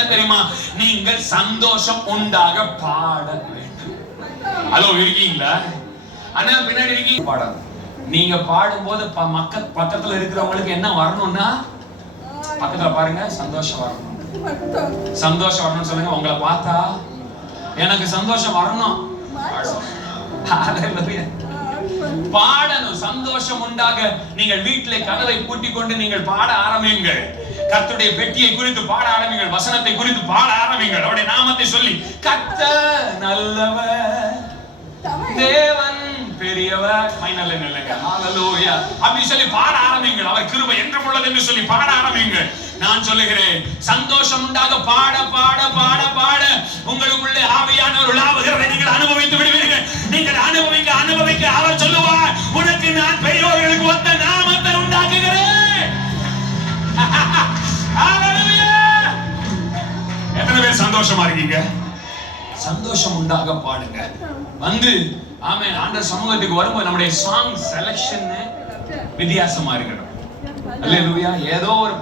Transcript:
தெரியுமா? நீங்கள் சந்தோஷம் உண்டாக பாட வேண்டும். ஹலோ, இருக்கீங்களா? ஆனா பின்னாடி இருக்கீங்க பாட. நீங்க பாடும்போது பக்கத்துல இருக்கிறவங்களுக்கு என்ன வரணும்னா, பக்கத்துல பாருங்க, சந்தோஷம் வரணும். சந்தோஷம் வரணும்னு சொல்லுங்க. உங்களை பார்த்தா எனக்கு சந்தோஷம் வரணும். பாடணும். சந்தோஷம் உண்டாக நீங்கள் வீட்டிலே கதவை பூட்டிக் கொண்டு நீங்கள் பாட ஆரம்பியுங்கள். கர்த்தருடைய பெட்டியை குறித்து பாட ஆரம்பிங்கள். வசனத்தை குறித்து பாட ஆரம்பிங்கள். அவருடைய நாமத்தை சொல்லி, கர்த்தர் நல்லவர், தேவன் பெரியவர், ஃபைனல் இல்லைங்க, ஹalleluya அப்படி சொல்லி பாட ஆரம்பிங்கள். அவர் கிருபை என்றும் உள்ளது என்று சொல்லி பாட ஆரம்பிங்கள். நான் சொல்லுகிறேன், சந்தோஷம் உண்டாக பாட பாட பாட பாட உங்களுக்குள்ளே ஆவியானவர் உலாவுகிறதை நீங்கள் அனுபவித்து விடுவீர்கள். நீங்கள் அனுபவிக்க அனுபவிக்க அவர் சொல்லுவார், உனக்கு நான் பெரியோர்களுக்கு ஒத்த நாமத்தை உண்டாக்குகிறேன். எத்தனை பேர் சந்தோஷமா இருக்கீங்க? சந்தோஷம் உண்டாக பாடுங்க. வந்து ஆமென். ஆண்டவர் சமூகத்துக்கு வரும்போது நம்முடைய சாங் செலக்ஷன் வித்தியாசமா இருக்கணும். அல்லேலூயா. ஏதோ ஒரு